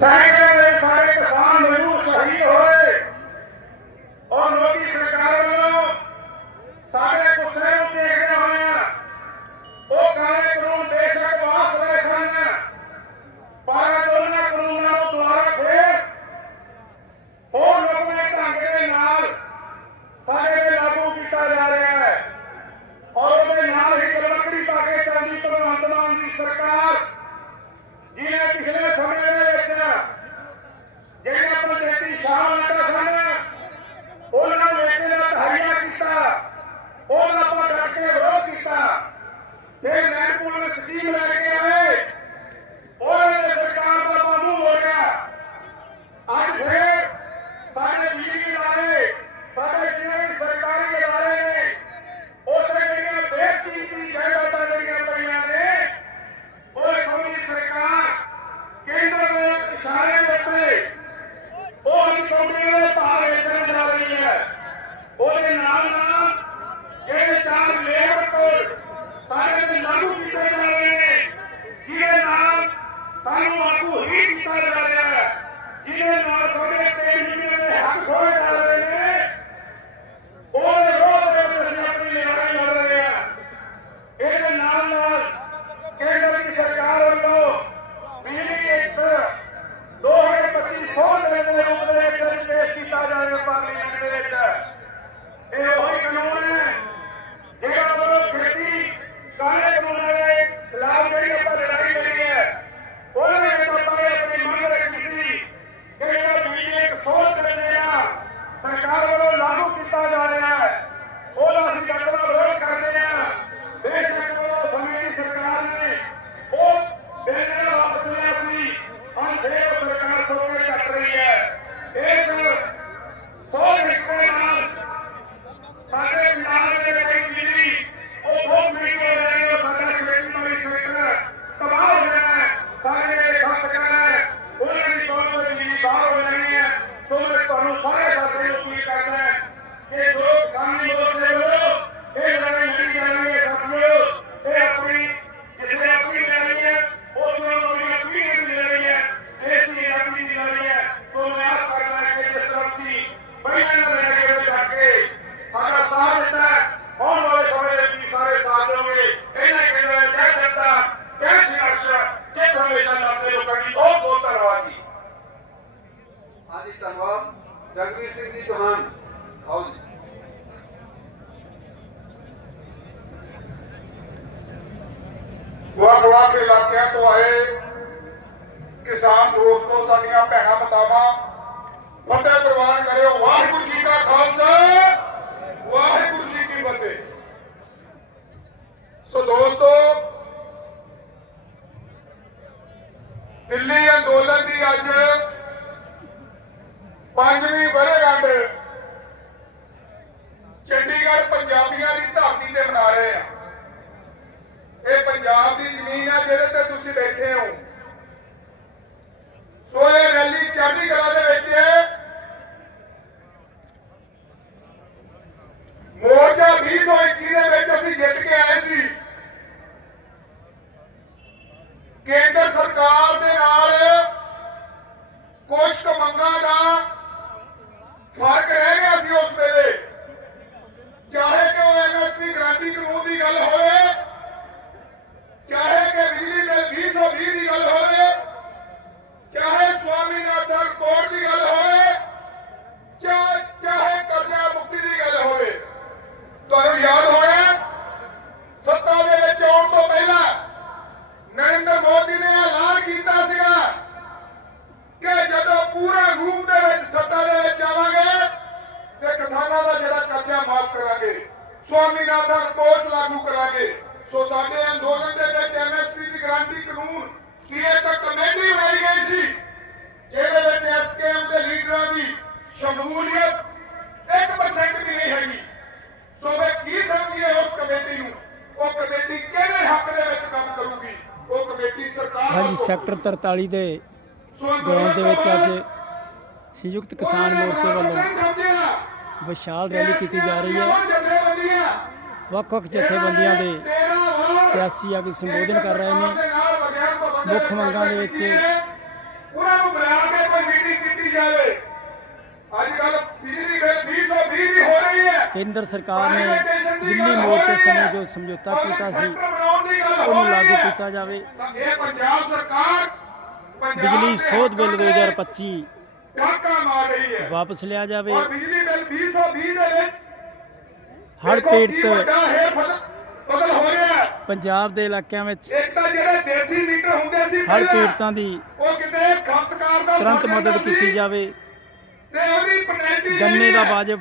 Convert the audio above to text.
Bye. Scheme ਲੈ ਕੇ ਆਏ ਉਹਨਾਂ ਨੇ ਸਰਕਾਰ ਦਾ ਬਾਬੂ ਹੋ ਗਿਆ। ਅੱਜ ਫਿਰ ਸਾਡੇ ਬਿਜਲੀ ਵਾਲੇ, ਸਾਡੇ ਜਿਹੜੇ ਸਰਕਾਰੀ ਅਦਾਰੇ ਨੇ, ਉੱਥੇ ਜਿਹੜੀਆਂ ਬੇਚੀਤੀ ਜਾਇਦਾਦਾਂ ਜਿਹੜੀਆਂ ਪਈਆਂ ਨੇ, ਉਹ ਕੌਮੀ ਸਰਕਾਰ ਕੇਂਦਰ ਦੇ ਇਸ਼ਾਰੇ ਉੱਤੇ ਉਹ ਅੱਜ ਕੰਪਨੀਆਂ ਦੇ ਭਾਅ ਵੇਚਣ ਜਾ ਰਹੀ ਹੈ। ਉਹਦੇ ਨਾਲ ਨਾਲ ਜਿਹੜੇ ਚਾਰ ਲੇਬਰ ਕੋਡ ਸਾਰੇ ਤੇ ਲਾਗੂ ਕੀਤੇ ਜਾ ਰਹੇ ਨੇ ਜਿਹਦੇ ਨਾਲ ਸਾਨੂੰ ਆਗੂ ਹੀ ਕੀਤਾ ਜਾ ਰਿਹਾ ਹੈ। ਜਿਹਦੇ ਨਾਲ ਸਾਡੇ ਤੇ ਯੂਨੀਅਨ ਦੇ ਹੱਕ ਖੋਏ ਜਾ ਰਹੇ ਨੇ। ਉਹਦੇ ਰੋਹ ਦੇ ਵਿੱਚ ਅਸੀਂ ਆਪਣੀ ਲੜਾਈ ਲੜ ਰਹੇ ਹਾਂ। ਇਹਦੇ ਨਾਲ ਨਾਲ ਕੇਂਦਰ ਦੀ ਸਰਕਾਰ ਵੱਲੋਂ ਬਿਜਲੀ ਇੱਕ 2025 ਸੋਧ ਦੇ ਰੂਪ ਦੇ ਵਿੱਚ ਪੇਸ਼ ਕੀਤਾ ਜਾ ਰਿਹਾ ਪਾਰਲੀਮੈਂਟ ਦੇ ਵਿੱਚ। ਇਹ ਉਹੀ ਕਾਨੂੰਨ ਹੈ ਜਿਹੜਾ ਉਹ ਖੇਤੀ ਕਾਲੇ ਕਾਨੂੰਨਾਂ ਦੇ ਖਿਲਾਫ ਜਿਹੜੀ ਆਪਾਂ ਲੜਾਈ ਲੜੀ ਹੈ ਉਹਨਾਂ ਨੇ ਆਪਾਂ ਨੇ ਆਪਣੀ ਮੰਗ ਰੱਖੀ ਸੀ ਕਿ ਜਿਹੜਾ ਬਿਜਲੀ ਇੱਕ ਸੋਧ ਦੇ ਆ ਸਰਕਾਰ ਵੱਲੋਂ ਲਾਗੂ ਕੀਤਾ ਜਾ ਰਿਹਾ ਹੈ ਉਹਦਾ ਅਸੀਂ ਡਟਵਾ ਵਿਰੋਧ ਕਰਦੇ ਹਾਂ ਬੇਸ਼ੱਕ ਉਹ ਸਮੇਂ ਦੀ ਸਰਕਾਰ ਨੇ ਉਹ ਬਿੱਲ ਜਿਹੜਾ ਵਾਪਸ ਲਿਆ ਸੀ ਹੁਣ ਫੇਰ ਉਹ ਸਰਕਾਰ ਸੋਚ ਕੱਟ ਰਹੀ ਹੈ ਇਸ ਸੋ ਨਿਕਲੇ ਨਾਲ ਸਾਡੇ ਪੰਜਾਬ ਦੇ ਵਿੱਚ ਬਿਜਲੀ ਉਹ ਬਹੁਤ ਮਹਿੰਗੀ ਹੋ ਰਹੀ ਹੈ ਸਾਡਾ ਕਮੇਟੀ ਵਾਲੀ ਸੈਕਟਰ ਤਬਾਹ ਹੋ ਰਿਹਾ ਹੈ ਸਾਡੇ ਜਿਹੜੇ ਖਪਤਕਾਰ ਹੈ ਉਹਨਾਂ ਦੀ ਬਹੁਤ ਬਿਜਲੀ ਬਾਹਰ ਹੋ ਰਹੀ ਹੈ ਸੋ ਮੈਂ ਤੁਹਾਨੂੰ ਸਾਰੇ ਸਾਥੀਆਂ ਨੂੰ ਅਪੀਲ ਕਰਦਾ ਹੈ ਕਿ ਜੋ ਸਾਹਮਣੇ ਬੋਲਦੇ ਹੋ ਇਹ ਲੜਾਈ ਨਹੀਂ ਜਾਣੀ ਹੈ ਸਾਥੀਓ ਇਹ ਆਪਣੀ ਜਿੱਥੇ ਆਪਣੀ ਲੜਾਈ ਹੈ ਉਹ ਤੋਂ ਆਪਣੀ ਆਪਣੀ ਦੀ ਲੜਾਈ ਹੈ ਇਸ ਦੀ ਆਪਣੀ ਦੀ ਲੜਾਈ ਹੈ ਸੋ ਮੈਂ ਆਸ ਕਰਦਾ ਹਾਂ ਕਿ ਜਿਸ ਤਰ੍ਹਾਂ ਸੀ ਪਹਿਲਾਂ ਲੜਾਈ ਵਿੱਚ ਜਾ ਕੇ ਸਾਡਾ ਸਾਥ ਦਿੱਤਾ ਹੈ, ਆਉਣ ਵਾਲੇ ਸਮੇਂ ਵਿੱਚ ਵੀ ਸਾਰੇ ਸਾਥ ਦੇਣਗੇ ਇਹਨਾਂ ਕਿਹੜਾ ਕਹਿ ਦਿੱਤਾ ਕਹਿ ਸੰਘਰਸ਼ ਜਿਸ ਹਮੇਸ਼ਾ ਲੜਦੇ ਲੋਕਾਂ ਦੀ ਬਹੁਤ ਬਹੁਤ ਧੰਨਵਾਦ ਜੀ ਹਾਂਜੀ, ਧੰਨਵਾਦ। ਜਗਵੀਰ ਸਿੰਘ ਜੀ, ਚੌਹਾਨ। ਆਓ ਜੀ। ਵੱਖ ਵੱਖ ਇਲਾਕਿਆਂ ਤੋਂ ਆਏ ਕਿਸਾਨ ਦੋਸਤੋ, ਸਾਡੀਆਂ ਭੈਣਾਂ ਮਾਤਾਵਾਂ ਫਤਿਹ ਪ੍ਰਵਾਨ ਕਰਿਓ, ਵਾਹਿਗੁਰੂ ਜੀ ਕਾ ਖਾਲਸਾ, ਵਾਹਿਗੁਰੂ ਜੀ ਕੀ ਫਤਿਹ। ਸੋ ਦੋਸਤੋ, ਦਿੱਲੀ ਅੰਦੋਲਨ ਦੀ ਅੱਜ ਪੰਜਵੀਂ ਵਰ੍ਹੇਗੰਢ ਚੰਡੀਗੜ੍ਹ ਪੰਜਾਬੀਆਂ ਦੀ ਧਰਤੀ ਤੇ ਮਨਾ ਰਹੇ ਆ। ਇਹ ਪੰਜਾਬ ਦੀ ਜ਼ਮੀਨ ਆ ਜਿਹਦੇ ਤੇ ਤੁਸੀਂ ਬੈਠੇ ਹੋ। ਸੋ ਇਹ ਰੈਲੀ ਚੰਡੀਗੜ੍ਹ ਦੇ ਵਿੱਚ ਮੋਰਚਾ 2021 ਦੇ ਵਿੱਚ ਅਸੀਂ ਜਿੱਤ ਕੇ ਆਏ ਸੀ। ਕੇਂਦਰ ਸਰਕਾਰ ਦੇ ਨਾਲ ਕੁਝ ਕੁ ਮੰਗਾਂ ਦਾ ਫ਼ਰਕ ਰਹਿ ਗਿਆ ਸੀ ਉਸ ਵੇਲੇ ਚਾਹੇ ਕਿ ਉਹ ਐਮਐਸਪੀ ਗਾਰੰਟੀ ਕਾਨੂੰਨ ਦੀ ਗੱਲ ਹੋਵੇ ਚਾਹੇ ਕਿ ਬਿਜਲੀ ਬਿੱਲ 220 ਦੀ ਗੱਲ ਹੋਵੇ ਚਾਹੇ ਸਵਾਮੀਨਾਥਨ ਕੋਡ ਦੀ ਗੱਲ ਹੋਵੇ ਚਾਹੇ ਚਾਹੇ ਕਰਜ਼ਾ ਮੁਕਤੀ ਦੀ ਗੱਲ ਹੋਵੇ ਤੁਹਾਨੂੰ ਯਾਦ ਹੋਣਾ ਸੱਤਾ ਦੇ ਵਿੱਚ ਆਉਣ ਤੋਂ ਪਹਿਲਾਂ ਨਰਿੰਦਰ ਮੋਦੀ ਨੇ ਐਲਾਨ ਕੀਤਾ ਸੀਗਾ ਕਿ ਜਦੋਂ ਪੂਰਾ ਰੂਪ ਦੇ ਵਿੱਚ ਸੱਤਾ ਦੇ ਵਿੱਚ ਆਵਾਂਗੇ ਤੇ ਕਿਸਾਨਾਂ ਦਾ ਜਿਹੜਾ ਕਰਜ਼ਾ ਮਾਫ ਕਰਾਂਗੇ ਸਵਾਮੀਨਾਥਨ ਕੋਡ ਲਾਗੂ ਕਰਾਂਗੇ ਸੋ ਸਾਡੇ ਅੰਦੋਲਨ ਦੇ ਵਿੱਚ ਐਮਐਸਪੀ ਦੀ ਗਾਰੰਟੀ ਕਾਨੂੰਨ ਕੀ ਇੱਕ ਕਮੇਟੀ ਬਣਾਈ ਗਈ ਸੀ ਜਿਹਦੇ ਵਿੱਚ ਐਸਕੇਐਮ ਦੇ ਲੀਡਰਾਂ ਦੀ ਸ਼ਮੂਲੀਅਤ 1% ਵੀ ਨਹੀਂ ਹੈਗੀ। ਸੋ ਮੈਂ ਕੀ ਸਮਝੀਏ ਉਸ ਕਮੇਟੀ ਨੂੰ? ਉਹ ਕਮੇਟੀ ਕਿਹੜੇ ਹੱਕ ਦੇ ਵਿੱਚ ਕੰਮ ਕਰੂਗੀ? ਉਹ ਕਮੇਟੀ ਸਰਕਾਰ ਹਾਂਜੀ ਸੈਕਟਰ 43 ਦੇ ਗਰਾਊਂਡ ਦੇ ਵਿੱਚ ਅੱਜ ਸੰਯੁਕਤ ਕਿਸਾਨ ਮੋਰਚੇ ਵੱਲੋਂ ਵਿਸ਼ਾਲ ਰੈਲੀ ਕੀਤੀ ਜਾ ਰਹੀ ਹੈ। ਵੱਖ-ਵੱਖ ਜਥੇਬੰਦੀਆਂ ਦੇ ਸਿਆਸੀ ਆਗੂ ਸੰਬੋਧਨ ਕਰ ਰਹੇ ਨੇ। ਮੁੱਖ ਮੰਗਾਂ ਦੇ ਵਿੱਚ ਉਹਨਾਂ ਨੂੰ ਬੁਲਾ ਕੇ ਕੋਈ ਮੀਟਿੰਗ ਕੀਤੀ ਜਾਵੇ। ਅੱਜ ਕੱਲ ਬਿਜਲੀ ਬਿੱਲ 220 ਦੀ ਹੋ ਰਹੀ ਹੈ। ਕੇਂਦਰ ਸਰਕਾਰ ਨੇ ਦਿੱਲੀ ਮੋਰਚੇ ਸਮੇਂ ਜੋ ਸਮਝੌਤਾ ਕੀਤਾ ਸੀ ਉਹਨੂੰ ਲਾਗੂ ਕੀਤਾ ਜਾਵੇ। ਇਹ ਪੰਜਾਬ ਸਰਕਾਰ ਬਿਜਲੀ ਸੋਧ ਬਿੱਲ ਹੱਕਾਂ ਦੇ 2025 ਡਾਕਾ ਮਾਰ ਰਹੀ ਹੈ। ਵਾਪਸ ਲਿਆ ਜਾਵੇ। ਔਰ ਬਿਜਲੀ ਬਿੱਲ 220 ਦੇ ਵਿੱਚ ਕੀ ਪੀੜਤ ਬਦਲ ਹੋ ਰਿਹਾ ਪੰਜਾਬ ਦੇ ਇਲਾਕਿਆਂ ਵਿੱਚ ਇੱਕ ਤਾਂ ਜਿਹੜੇ ਦੇਸੀ ਮੀਟਰ ਹੁੰਦੇ ਸੀ ਪਹਿਲਾਂ, ਪੀੜਤਾਂ ਦੀ ਉਹ ਕਿਤੇ ਖਪਤਕਾਰ ਦਾ ਤੁਰੰਤ ਮਦਦ ਕੀਤੀ ਜਾਵੇ। ਤੇ ਉਹਦੀ ਪੈਨਲਟੀ ਗੰਨੇ ਦਾ ਵਾਜਬ